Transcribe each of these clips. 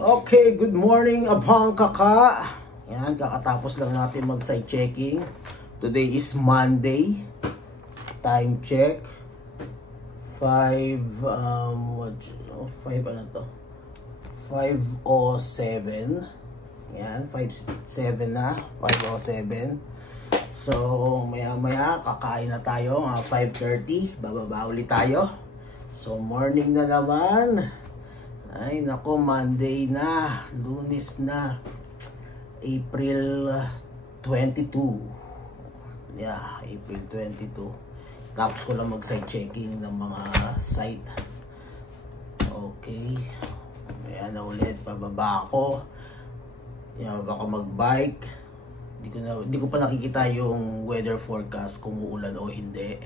Okay, good morning abang kaka. Yan, kakatapos lang natin mag-site checking. Today is Monday. Time check. 5 ano to? 5:07. Yan, 5:07 na, 5:07. So, maya-maya kakain na tayo, 5:30, bababa ulit tayo. So, morning na naman. Ay, nako, Monday na, Lunes na, April 22. Yeah, April 22. Tapos ko lang mag-site checking ng mga site. Okay. Ayan na ulit, pababa ako. Yan, baka mag-bike. Hindi ko pa nakikita yung weather forecast kung uulan o hindi.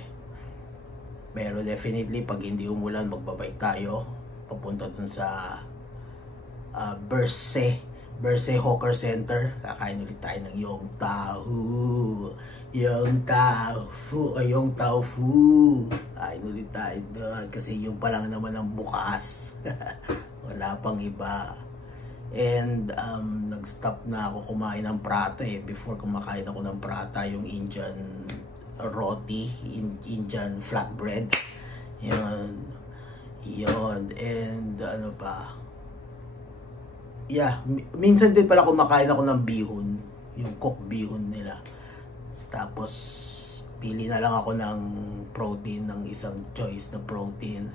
Pero definitely, pag hindi umulan, magbabike tayo. Papunta dun sa Berse Hawker Center. Kakain ulit tayo ng Yong Tau Fu. Kain ulit tayo doon kasi yung pa lang naman ang bukas. Wala pang iba. And nag-stop na ako kumain ng prata before kumakain ako ng prata, yung Indian roti, Indian flatbread. Yun, and ano pa, yeah, minsan din pala kumakain ako ng bihon, yung cooked bihon nila. Tapos pili na lang ako ng protein, ng isang choice na protein.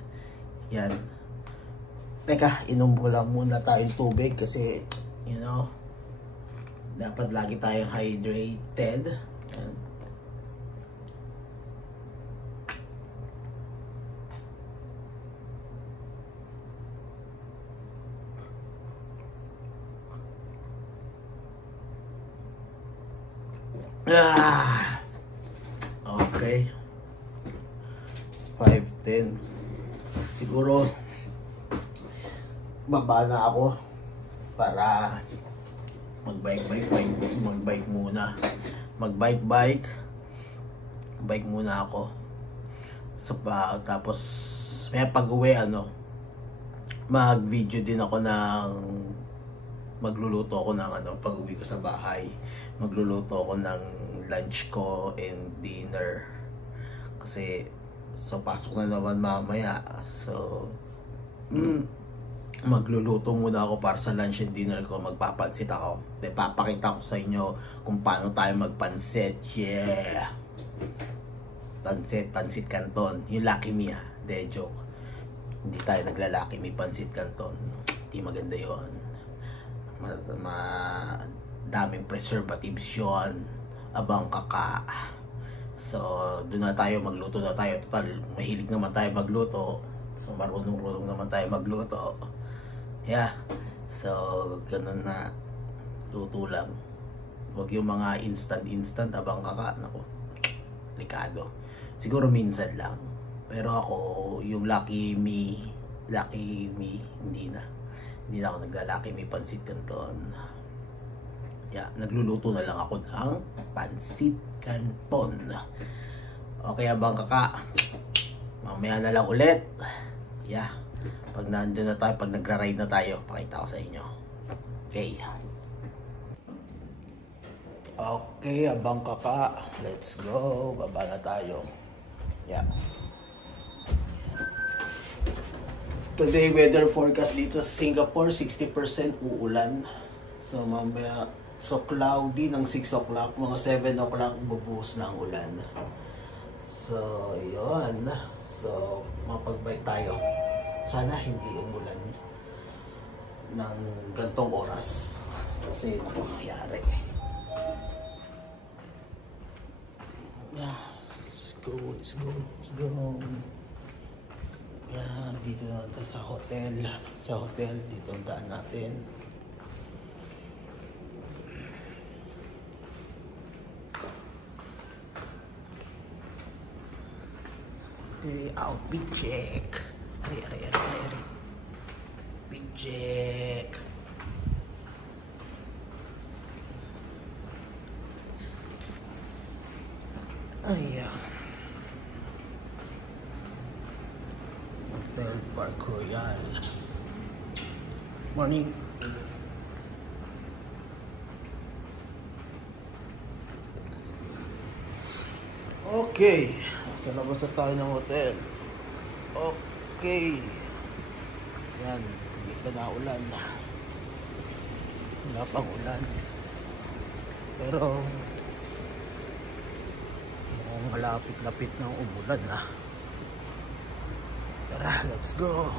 Yan, teka, inom ko lang muna tayong tubig kasi dapat lagi tayong hydrated. Yan. Okay, 5:10. Siguro baba na ako para magbike muna. Bike muna ako. Tapos may pag-uwi mag-video din ako ng magluluto ako ng pag-uwi ko sa bahay. Magluluto ako ng lunch ko and dinner. Kasi pasok na naman mamaya. So magluluto muna ako para sa lunch and dinner ko. Magpapansit ako. Papakita ko sa inyo kung paano tayo magpansit. Yeah! Pansit Canton. Yung Lucky Me De joke. Hindi tayo naglalaki may Pansit Canton. Hindi maganda yun. Daming preservatives yun, abang kaka. So doon na tayo, magluto na tayo. Total, mahilig naman tayo magluto. So marunong naman tayo magluto. Yeah, so ganun na, luto lang. Huwag yung mga instant abang kaka. Naku, likado. Siguro minsan lang. Pero ako, yung Lucky Me, hindi na ako naglalaki may Pansit Canton. Yeah, nagluluto na lang ako ng Pansit Canton. Okay, abang kaka, mamaya na lang ulit. Yeah, pag nandun na tayo, pag nagra-ride na tayo, pakita ko sa inyo. Okay, abang kaka, let's go. Baba na tayo. Yeah. Today, weather forecast dito sa Singapore, 60% uulan. So, mamaya, cloudy ng 6 o'clock. Mga 7 o'clock, bubuhos na ang ulan. So, yun. So, mapag-bike tayo. Sana hindi umulan ng gantong oras. Kasi, nakumayari. Let's go. Yan, dito na tayo sa hotel. Dito ang daan natin. Okay, outfit check. Ari. Big check. Ayan. Hotel Park Royal. Morning. Okay, sa labas na tayo ng hotel. Okay. Yan, hindi pa na ulan. Wala pang ulan. Pero mukhang malapit-lapit ng umulan na. Tara, let's go.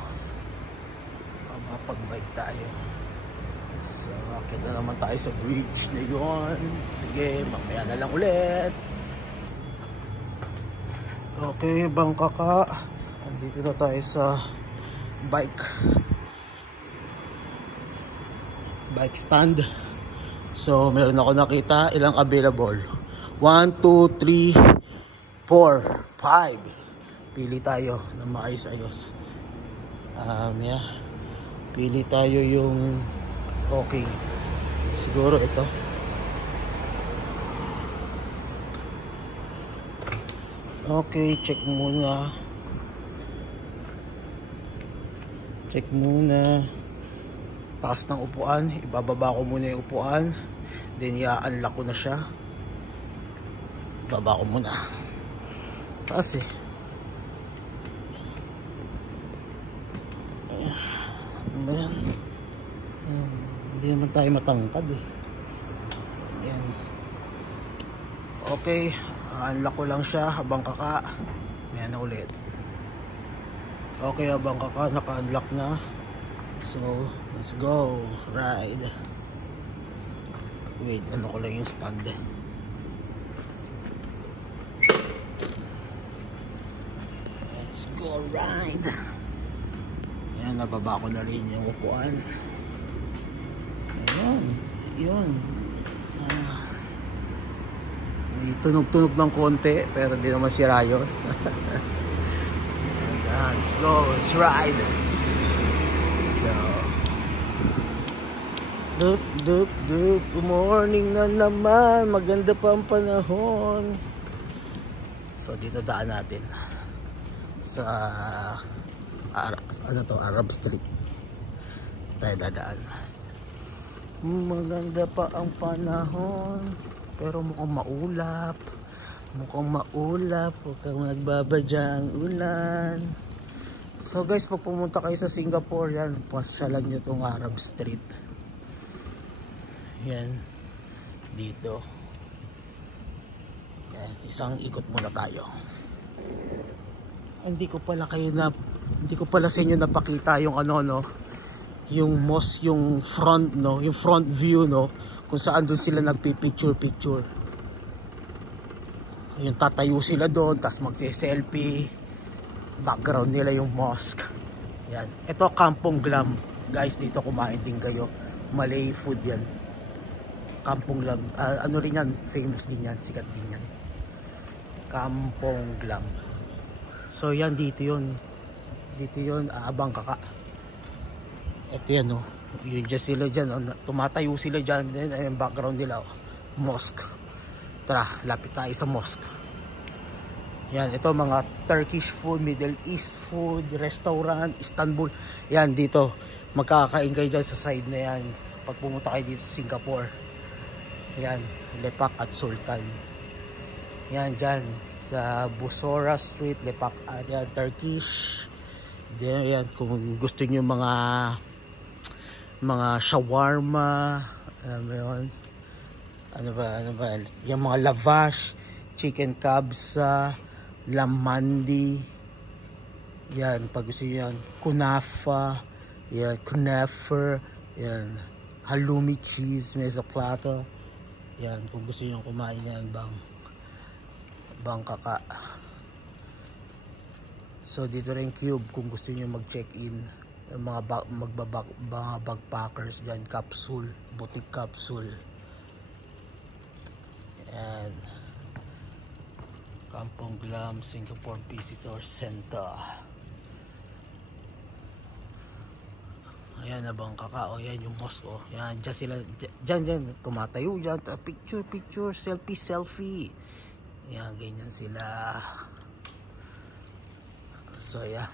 Mapag-bike tayo. So, akit na naman tayo sa bridge na yun. Sige, mamaya na lang ulit. Okay, Bangkaka. Andito na tayo sa bike stand. So, meron ako nakita. Ilang available? 1, 2, 3, 4, 5. Pili tayo na maayos-ayos. Yeah. Pili tayo yung okay. Siguro ito. Okay, check muna. Check muna. Taas ng upuan. Ibababa ko muna yung upuan. Then i-unlock ko na siya. Baba ko muna. Taas eh. Ano ba yan? Hindi naman tayo matangkad eh. Yan. Okay. Unlock ko lang siya habang kaka. Ayan na ulit. Okay, habang kaka naka-unlock na. So, let's go. Ride. Wait, ano ko lang yung stand eh. Let's go ride. Ayan, nababa ko na rin yung upuan. Ayan, yun. Sana may tunog-tunog ng konti, pero hindi naman sira yun. Let's go, let's ride. So, dup. Good morning na naman. Maganda pa ang panahon. So, dito daan natin sa Arab Street tayo dadaan. Maganda pa ang panahon, pero mukhang maulap. Huwag kang nagbabadya ang ulan. So guys, pag pumunta kayo sa Singapore, yan, pasyalan nyo itong Arab Street. Yan, dito. Yan, isang ikot muna tayo. Hindi ko pala sa inyo napakita yung ano, no, yung mosque, yung front, no, yung front view, no, kung saan doon sila nagpipicture. Yung tatayo sila doon, tapos magse-selfie. Background nila yung mosque. Yan. Ito, Kampong Glam. Guys, dito kumain din kayo. Malay food yan. Kampong Glam. Ano rin yan? Famous din yan. Sikat din yan. Kampong Glam. So, yan. Dito yun. Bangkaka. Ito yan, no. Yun dyan sila dyan. No? Tumatayo sila dyan. Then, yung background nila. Mosque. Tara, lapit tayo sa mosque. Yan, ito mga Turkish food, Middle East food, restaurant, Istanbul. Yan, dito. Magkakain kayo dyan sa side na yan. Pag pumunta kayo dito sa Singapore. Yan, Lepak at Sultan. Yan, dyan. Sa Bussorah Street, Lepak at yan, Turkish. Yan, kung gusto nyo mga shawarma. Alam mo yun? Ano ba? Yung mga lavash, chicken kabsa, lam mandi. Yan, pag gusto nyo yan. Kunafa. Yan, kunafer. Yan, halloumi cheese, mesa plato. Yan, kung gusto nyo kumain yan, Bangkaka. So, dito rin Cube, kung gusto nyo mag-check-in. Mga backpackers dyan, capsule, boutique capsule. Yan. Kampong Glam, Singapore Visitor Center. Ayan na Bangkaka. O yan yung mosque. O yan, dyan sila. Dyan. Tumatayo dyan. Picture. Selfie. Yan, ganyan sila. So yeah.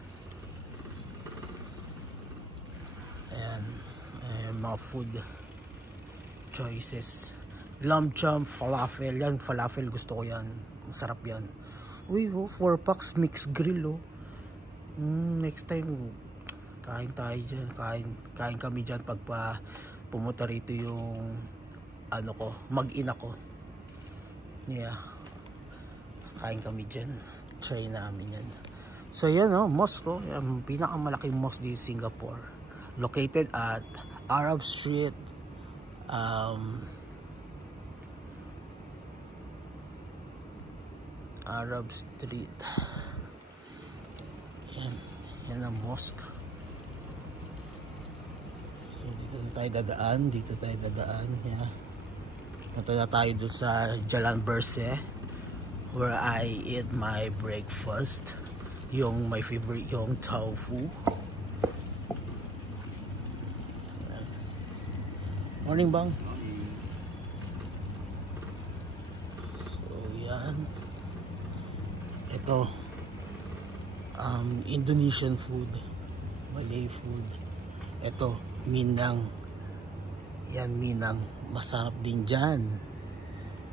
Ayan. Yan, mga food choices. Lamb chop, falafel. Yan, falafel gusto ko yan. Masarap yan. Uy, 4 packs mixed grill, oh. Next time, kain tayo dyan. Kain kami dyan pag pumunta rito yung ano ko, mag-ina ko. Yeah. Kain kami dyan. Try namin yan. So yan, oh, mosque, oh. Yan, pinakamalaking mosque dito sa Singapore. Located at Arab Street. Arab Street. Yan ang mosque. So dito tayo dadaan. Yeah. Punta na tayo dun sa Jalan Berse, where I eat my breakfast. Yung my favorite, yung tofu. Morning, bang. So yan. Ito, Indonesian food, Malay food. Ito, Minang. Yan, Minang. Masarap din dyan.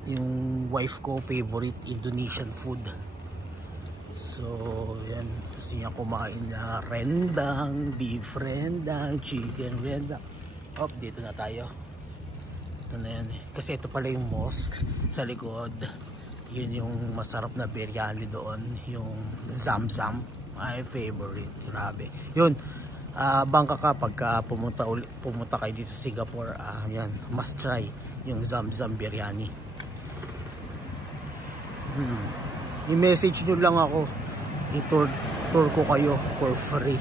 Yung wife ko favorite Indonesian food. So yan, gusto niya kumain na rendang, beef rendang, chicken rendang. Dito na tayo. Ito na yan, kasi ito pala yung mosque sa likod. Yun yung masarap na biryani doon, yung Zamzam, my favorite. Grabe yun. Bangka ka pagka pumunta kayo dito sa Singapore, yan, must try yung Zamzam biryani. I-message nyo lang ako, i-tour ko kayo for free.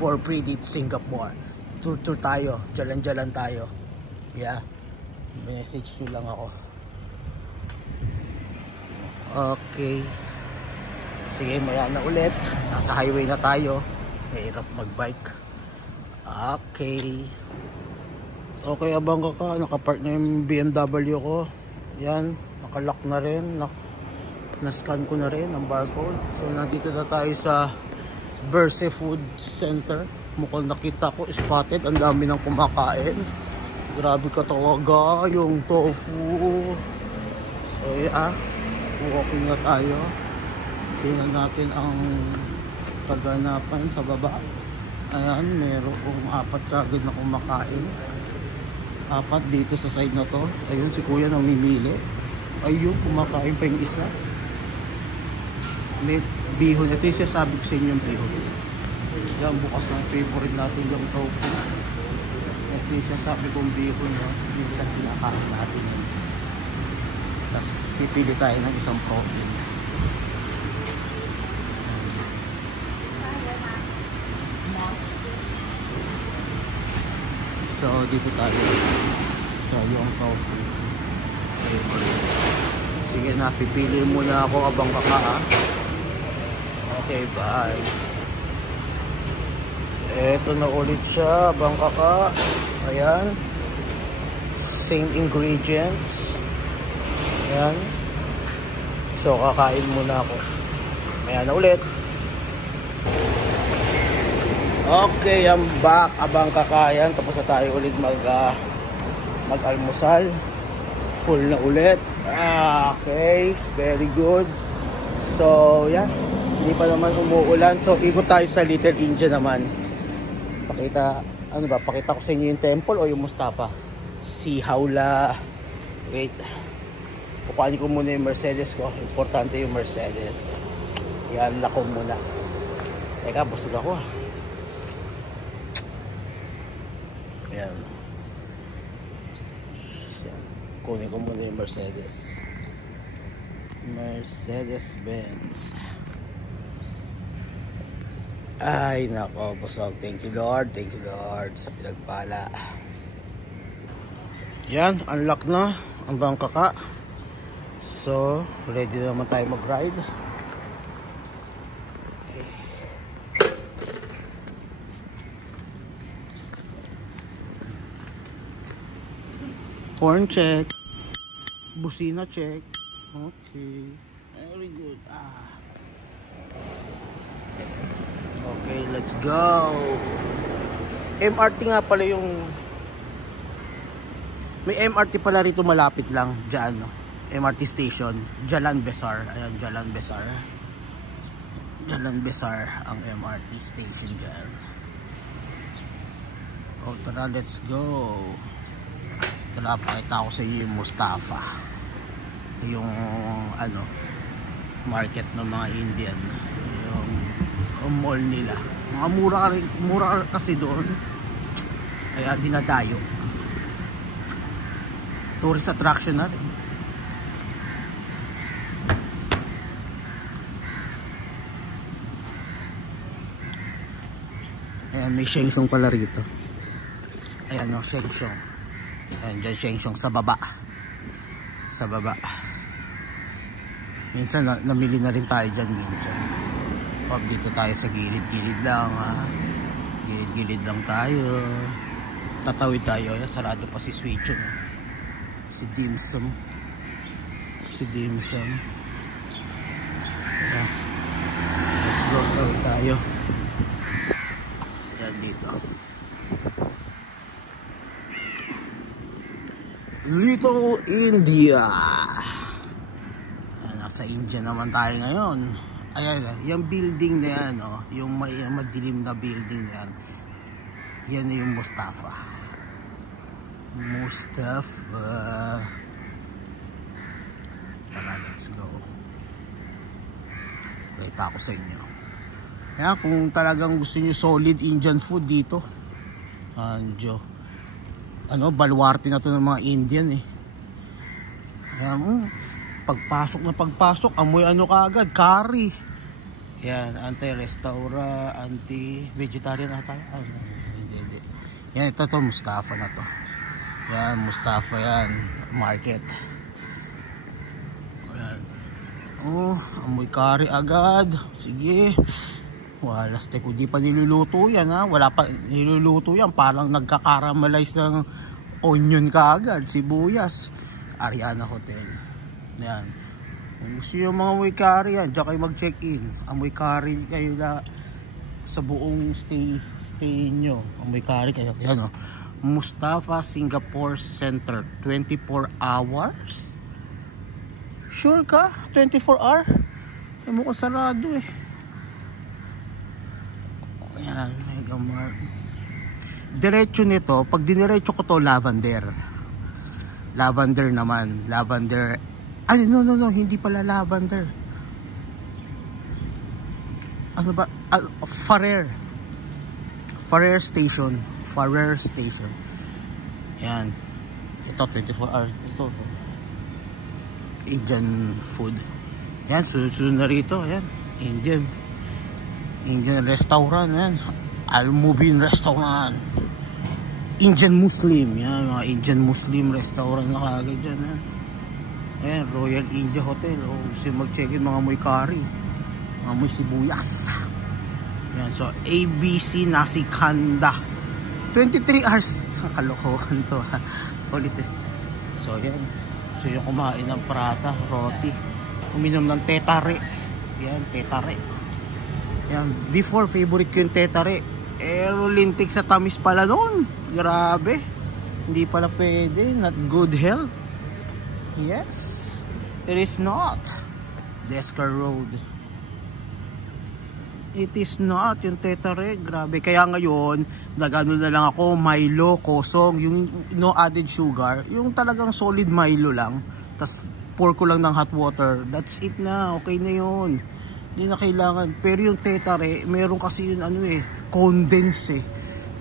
For free dito Singapore. Tour tayo, jalan-jalan tayo. Yeah, message nyo lang ako. Okay, sige, maya na ulit. Nasa highway na tayo. Mahirap magbike. Okay, abang ka. Nakapark na yung BMW ko. Yan, nakalock na rin. Na-scan ko na rin ang barcode. So nandito na tayo sa Berse Food Center. Mukhang nakita ko, spotted. Ang dami nang kumakain. Grabe ka talaga yung tofu. So yeah, walking na tayo. Tingnan natin ang kaganapan sa baba. Ayan, merong 4 kagad na kumakain. 4 dito sa side na to. Ayun, si kuya namimili. Ayun, kumakain pa yung isa. May bihon. Ito yung sasabi ko sa inyo yung bihon. Yan, bukas ang favorite natin yung tofu. Ito yung sasabi kong bihon. Minsan pinakain natin yun. Tapos pipili tayo ng isang protein. So dito tayo sa yung tofu. Sige na, pipili muna ako abang kaka. Okay, bye. Eto na ulit siya, abang kaka. Ayan, same ingredients. Ayan. So kakain muna ako. Ayan na ulit. Okay, I'm back. Abang kakayan. Tapos na tayo ulit mag-almusal. Full na ulit. Okay, very good. So, yeah. Hindi pa naman umuulan. So, ikot tayo sa Little India naman. Pakita ko sa inyo yung temple o yung Mustafa? Si Hawla. Wait. Kukuhanin ko muna yung Mercedes ko. Importante yung Mercedes. Yan, lako muna. Teka, busog ako. Ayan. Kunin ko muna yung Mercedes. Mercedes-Benz. Ay, nako, busog. Thank you, Lord. Thank you, Lord, sa pinagpala. Yan, unlock na ang bangkaka. So, ready na naman tayo mag-ride. Horn check. Busina check. Okay. Very good. Okay, let's go. MRT nga pala yung... May MRT pala rito malapit lang. Diyan, no? MRT station. Jalan Besar. Ayan, Jalan Besar. Jalan Besar ang MRT station dyan. O, tara, let's go. Tara, pakita ko sa inyo yung Mustafa. Yung, ano, market ng mga Indian. Yung mall nila. Mga mura kasi doon. Kaya dinadayo. Tourist attraction na rin. Ayan, may Sheng Siong pala rito. Ayan, no, Sheng Siong. Ayan, dyan Sheng Siong sa baba. Sa baba. Minsan, namili na rin tayo dyan minsan. O, dito tayo sa gilid-gilid lang, ha. Gilid-gilid lang tayo. Tatawid tayo. Ayan, sarado pa si Switchon. Si Dim Sum. Si Dim Sum. Ayan. Let's go, tawid tayo. Dito Little India. Nasa India naman tayo ngayon. Ayan, yung building na yan, oh, yung may madilim na building na yan, yan na yung Mustafa. Tara, let's go. Kita ko sa inyo. Kaya kung talagang gusto niyo solid Indian food dito, anjo, ano, baluarte na to ng mga Indian eh. Kaya pagpasok, amoy ano kaagad, curry. Yan, anti-restaura, anti-vegetarian ata. Hindi. Yan, ito Mustafa na to. Yan, Mustafa yan, market. Yan. Oh, amoy curry agad. Sige. Walas, teko, di pa niluluto yan, ha. Wala pa niluluto yan. Parang nagka-caramelize ng onion kaagad, sibuyas. Ariana Hotel. Yan. Kung gusto yung mga amoy curry yan, diyan kayo mag-check-in. Amoy curry kayo na sa buong stay nyo. Amoy curry kayo. Yan, oh. Mustafa Singapore Center. 24 hours? Sure ka? 24 hour? Ay, mukhang sarado eh. Ayan, Mega Mart. Diretso nito, pag diniretso ko to, lavender. Lavender naman. Lavender. Ay, no, hindi pala lavender. Ano ba? Ferrer. Ferrer Station. Ferrer Station. Yan. Ito, 24 hours. Ito. Indian food. Yan, sunod na rito. Yan. Indian restaurant, yan. Al-Mubin restaurant. Indian Muslim, yan, mga Indian Muslim restaurant na kagad dyan, yan. Ayan, Royal India Hotel. O, gusto mag-check-in mga amoy curry, mga amoy sibuyas. Yan, so ABC Nasi Kanda. 23 hours sa kalokohan to, ha. Ulit eh. So yan, so yung kumain ng prata, roti, uminom ng tetare. Yan, tetare. Yan, before favorite ko yung tetare. Pero lintik sa tamis pala noon. Grabe. Hindi pala pwede. Not good health. Yes. It is not. Descar Road. It is not yung tetare. Grabe. Kaya ngayon, nagano na lang ako, Milo, kosong. Yung no added sugar. Yung talagang solid Milo lang. Tapos pour ko lang ng hot water. That's it na. Okay na yun. Hindi na kailangan. Pero yung tetare, meron kasi yun ano eh, condense eh.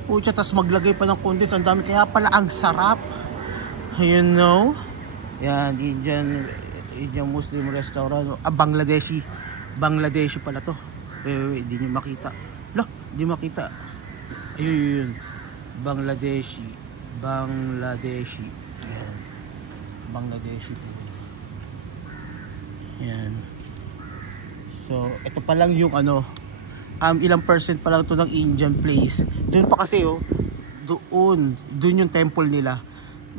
Pucha, tas maglagay pa ng condense, ang dami. Kaya pala ang sarap. You know? Yan, Indian Muslim restaurant. Bangladeshi. Bangladeshi pala to. Wait, hindi nyo makita. Lah, hindi makita. Ayun. Bangladeshi. Yan. Bangladeshi. Yan. So, ito pa lang yung ano, ilang percent pa lang ito ng Indian place. Doon pa kasi, oh, doon yung temple nila.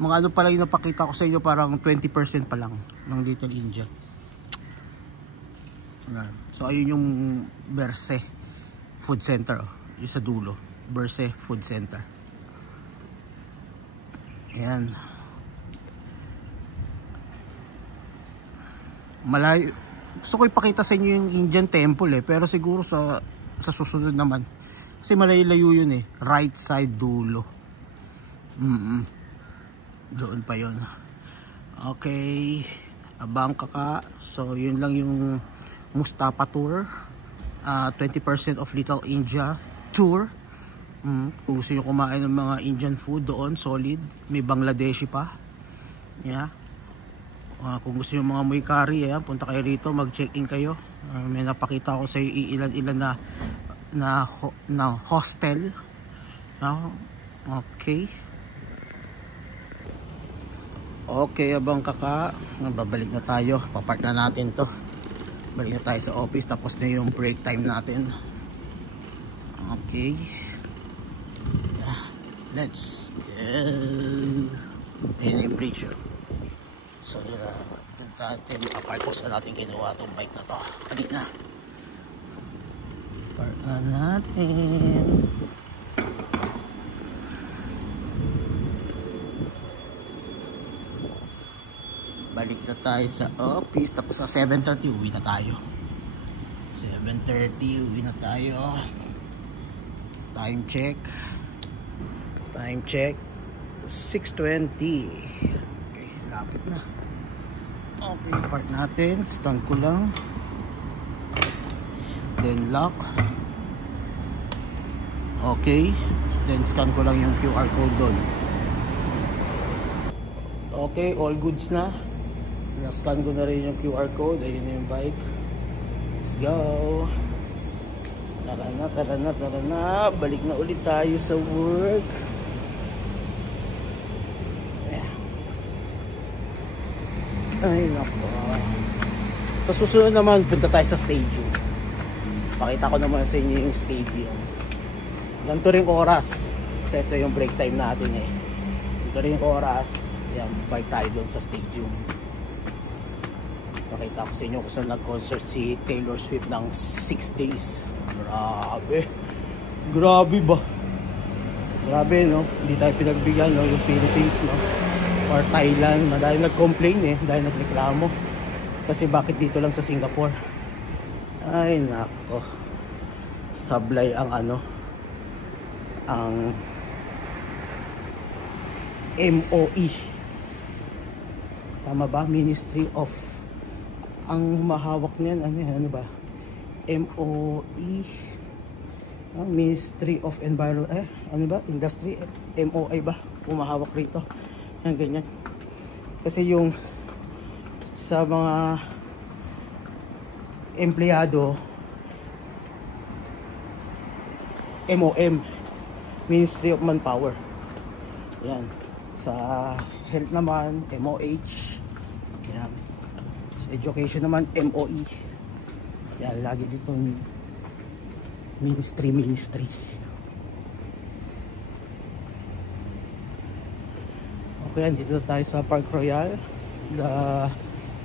Mga ano pa lang yung napakita ko sa inyo, parang 20% pa lang ng Little India. So, ayun yung Verse Food Center, oh, yung sa dulo. Verse Food Center. Ayan. Malayo. Gusto ko ipakita sa inyo yung Indian temple pero siguro sa susunod naman. Kasi malayo-layo yun right side dulo. Doon pa yun. Okay. Abang kaka. So yun lang yung Mustafa tour. 20% of Little India tour. Kung gusto nyo kumain ng mga Indian food doon, solid. May Bangladeshi pa. Yeah. Kung gusto nyo mga muy curry, punta kayo rito, mag-check-in kayo. May napakita ko sa ilan-ilan na hostel. Okay. Okay, abang kaka. Babalik na tayo. Papark na natin to. Balik na tayo sa office. Tapos na yung break time natin. Okay. Let's go. Ayan yung bridge. So, natin makaparkos na natin kinuha itong bike na to. Alik na. Park na natin. Balik na tayo sa office. Tapos sa 7:30 uwi na tayo. 7:30 uwi na tayo. Time check. 6:20. Okay, lapit na. Okay, park natin. Stand ko lang. Then lock. Okay. Then scan ko lang yung QR code doon. Okay, all goods na. Na-scan ko na rin yung QR code. Ayun na yung bike. Let's go. Tara na. Balik na ulit tayo sa work. Ay nako. Sa susunod naman, punta tayo sa stadium. Pakita ko naman sa inyo yung stadium. Ganito rin oras. Kasi ito yung break time natin Ganito rin oras. Yan, bike tayo doon sa stadium. Pakita ko sa inyo kung saan nag-concert si Taylor Swift ng 6 days. Grabe ba? Grabe no? Hindi tayo pinagbigyan yung Philippines or Thailand. Dahil nag-complain dahil nagreklamo. Kasi bakit dito lang sa Singapore? Ay nako. Sablay ang ang MOE. Tama ba? Ministry of, ang mahawak niyan ano ba? MOE, Ministry of Environment, ano ba? Industry, MOI ba? Umahawak rito. Yan, ganyan. Kasi yung sa mga empleyado, MOM, Ministry of Manpower. Yan. Sa health naman, MOH. Yan. Sa education naman, MOE. Yan, lagi dito ministry. Okay, dito tayo sa Park Royal.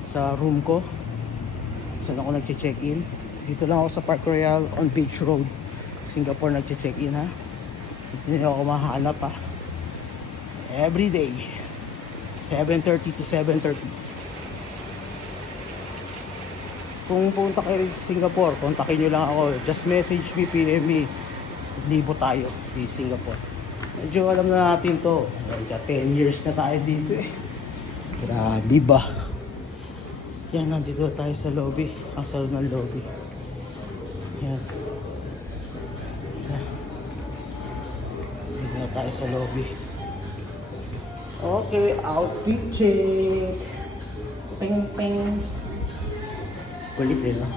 Sa room ko. Saan ako nag-check-in. Dito lang ako sa Park Royal on Beach Road, Singapore, nag-check-in ha. Hindi ako mahanap ha. Everyday 7:30 to 7:30. Kung punta kayo sa Singapore, kontakin nyo lang ako. Just message me, PM me. Libo tayo di Singapore. Medyo alam na natin to. 10 years na tayo dito Grabe ba? Yan, nandito tayo sa lobby. Ang salon ng lobby. Yan. Dito na tayo sa lobby. Okay, outfit check. Ping ping. Kulit no?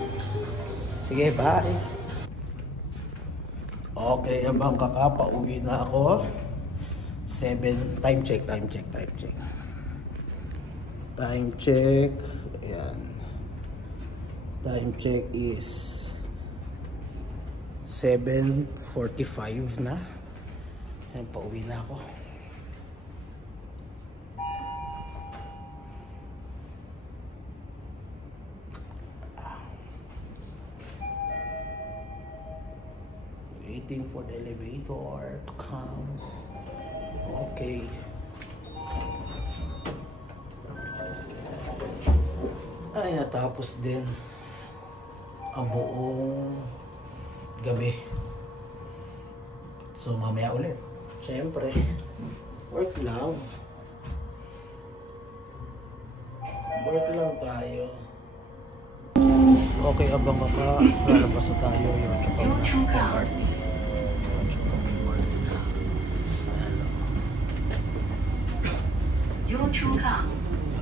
Sige, bye. Okay, abang kakapa, uwi na ako. 7, time check. Time check. Ayan. Time check is 7:45 na. Ayan, pauwi na ako. waiting for the elevator to come. Okay. Ay, natapos din ang buong gabi. So mamaya ulit, syempre work lang tayo. Okay, abang ka, lalabas na tayo yung MRT.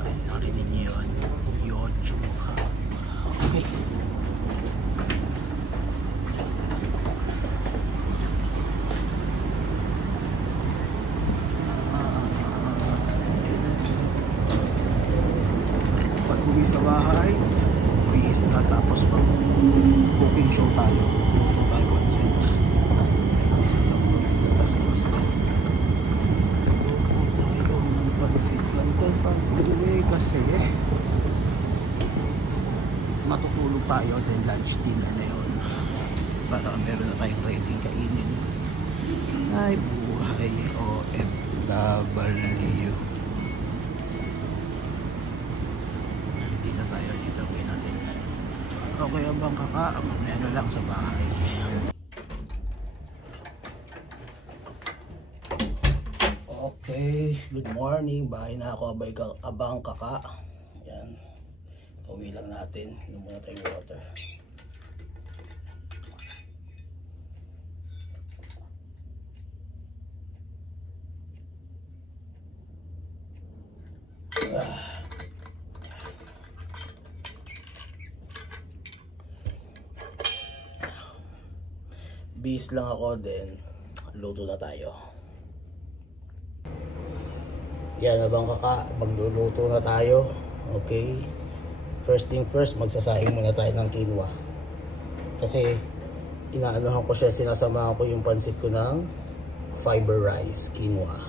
Ay, narinig niyo yun, Yochuka. Okay. Pag-uwi sa bahay, bihis na, tapos mag-cooking show tayo. Luto tayo pansin. Pag-uwi kasi matutulog tayo, then lunch dinner na yun para meron na tayong ready kainin. Ay, buhay OFW. Hindi na tayo dito, gawin natin. Okay, abang kaka, mamaya na lang sa bahay. Okay, good morning. Bahay na ako, abang kaka. Yan. Uwi lang natin. Inom muna tayong water. Bis lang ako, then luto na tayo. Yan, abang kaka, magluluto na tayo. Okay, first thing first, magsasaing muna tayo ng quinoa kasi inaanohan ko siya, sinasamahan ko yung pansit ko ng fiber rice quinoa.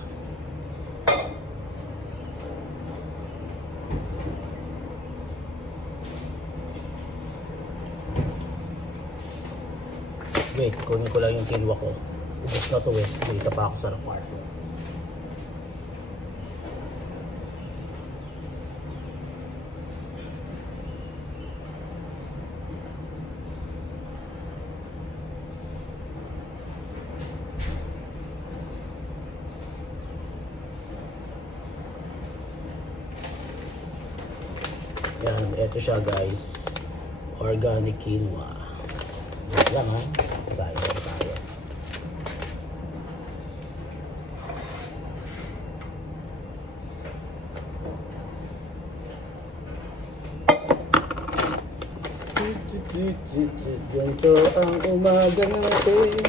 Wait, kunin ko lang yung quinoa ko. Ubus na to eh. May isa pa ako sa kwarto. Yan, ito siya guys. Organic quinoa. Wait lang ha. Sayang tayo. Ganito ang umaga natin.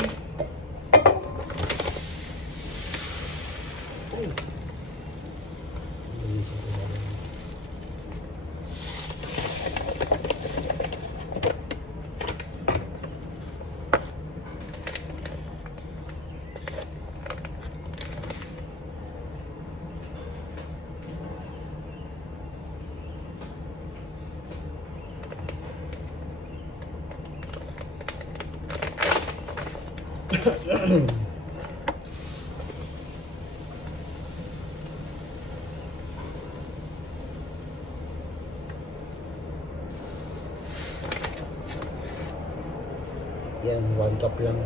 Yan, 1 cup lang.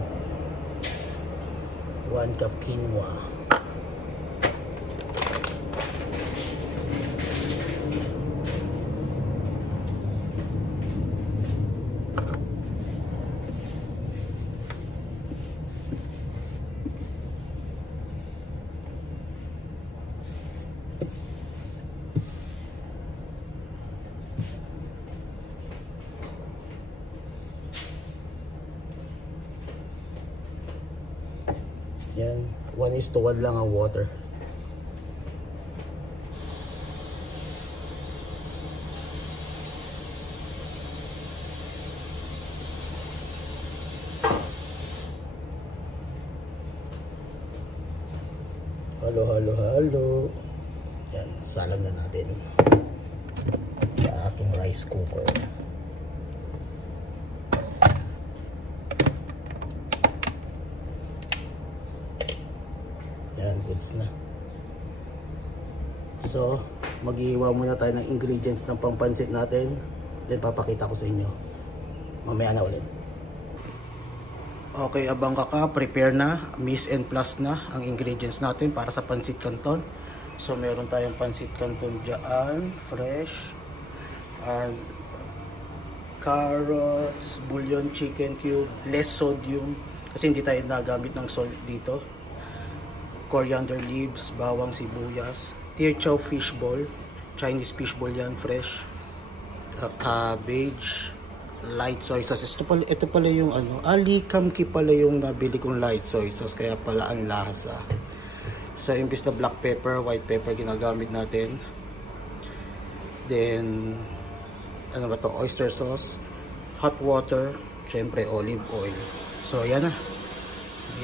1 cup quinoa. Yan, 1:1 lang ang water. Halo. Yan, salang na natin sa ating rice cooker. goods na. So, maghihiwa muna tayo ng ingredients ng pampansit natin. Then papakita ko sa inyo. Mamaya na ulit. Okay, abang kaka, prepare na. Mise en place na ang ingredients natin para sa pansit canton. So, meron tayong pansit canton dyan. Fresh. And carrots, bouillon, chicken cube, less sodium kasi hindi tayo nagamit ng salt dito. Coriander leaves, bawang, sibuyas, teochew fish ball, Chinese fish ball yan, fresh. Cabbage, light soy sauce. Ito pala yung likamki pala yung nabili kong light soy sauce, kaya pala ang lasa. So imbis na black pepper, white pepper ginagamit natin. Then ano ba to? Oyster sauce, hot water, syempre olive oil. So yan na.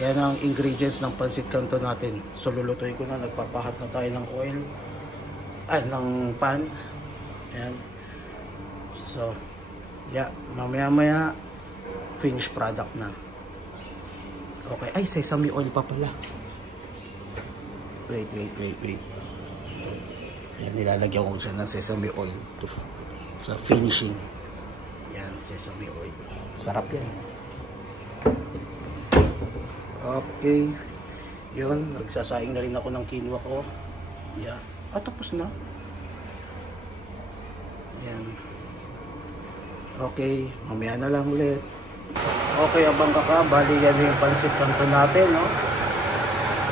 Yan ang ingredients ng pansit canton natin. So lulutuin ko na, nagpapahat na tayo ng oil. Ng pan. Yan. So, yeah, mamaya finished product na. Okay, sesame oil pa pala. Wait. Yan, nilalagyan ko siya ng sesame oil sa finishing. Yan, sesame oil. Sarap yan. Okay. Yun, nagsasaing na rin ako ng quinoa ko. Yan. Tapos na. Yan. Okay, mamaya na lang ulit. Okay, abang kaka, bali yan yung pansit canton natin, no?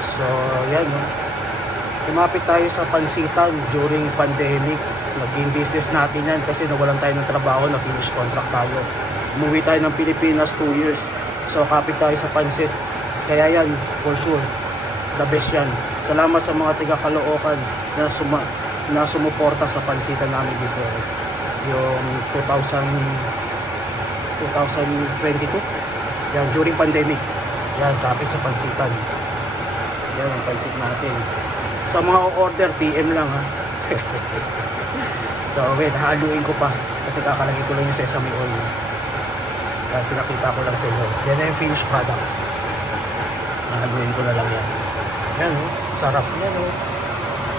So, yan, no? Kumapit tayo sa pansitan during pandemic. Naging business natin yan kasi nawalan tayo ng trabaho, na finish contract tayo. Umuwi tayo ng Pilipinas 2 years. So kapit tayo sa pansit. Kaya yan, for sure, the best yan. Salamat sa mga tiga Caloocan na sumuporta sa pansitan namin before. Yung 2022. Yan, during pandemic. Yan, kapit sa pansitan. Yan ang pansit natin. Sa mga order, PM lang ha. So wait, haluin ko pa kasi kakalagay ko lang yung sesame oil. Yan, pinakita ko lang sa inyo. Yan na yung finished product. Haluin ko na lang yan. Yan o, sarap yan o.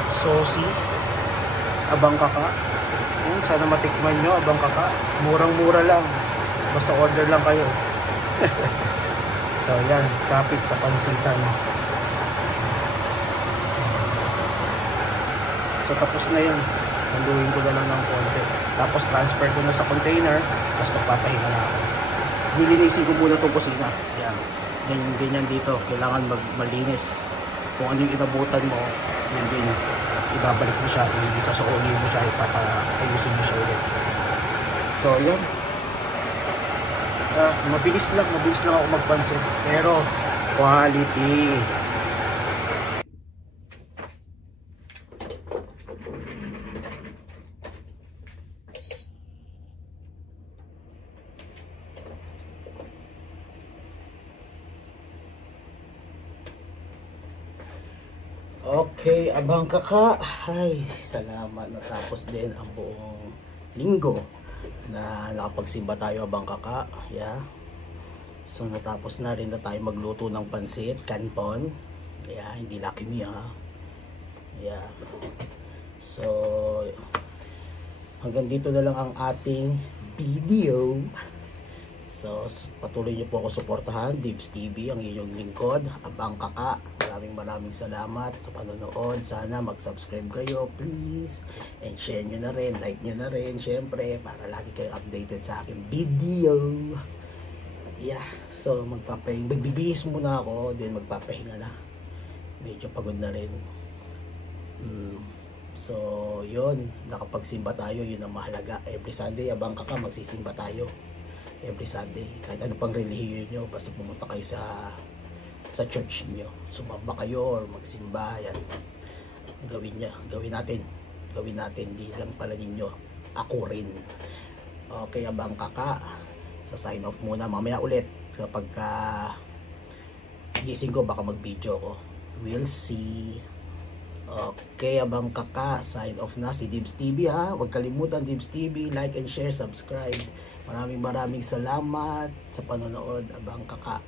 Saucy. Abang kaka. Sana matikman nyo, abang kaka. Murang-mura lang. Basta order lang kayo. So yan, kapit sa pansitan. So tapos na yan. Haluin ko na lang ng konti. Tapos transfer ko na sa container. Tapos magpapahinga na ako. Dilinisin ko muna itong kusina. Yan. Ganyan dito. Kailangan malinis. Kung ano yung inabutan mo, yun din. Ibabalik mo siya. Isasauli mo siya. Ipapayusin mo siya ulit. So yan. Mabilis lang ako magpansin. Pero quality. Okay, abang kaka. Ay, salamat. Natapos din ang buong linggo na nakapagsimba tayo, abang kaka. Yeah. So natapos na rin na tayo magluto ng pansit canton. Yeah, hindi lucky me ha. Yeah. So hanggang dito na lang ang ating video. So patuloy niyo po ako suportahan. Dibs TV, ang inyong lingkod, abang kaka. Maraming salamat sa panonood. Sana mag-subscribe kayo, please. And share nyo na rin, like nyo na rin, syempre, para lagi kayo updated sa aking video. Yeah, so magbibihis muna ako, then magpapahinga na. Medyo pagod na rin. So, yun, nakapagsimba tayo, yun ang mahalaga. Every Sunday, abang kaka, magsisimba tayo. Every Sunday, kahit ano pang relihiyo nyo, basta pumunta kayo sa church niyo, sumamba kayo or magsimba, yan, gawin natin, di lang pala ninyo, ako rin. Okay, abang kaka, sa sign off muna, mamaya ulit kapag gising ko, baka mag video ko, we'll see. Okay, abang kaka, sign off na. Si Dibs TV ha, huwag kalimutan Dibs TV, like and share, subscribe. Maraming salamat sa panonood, abang kaka.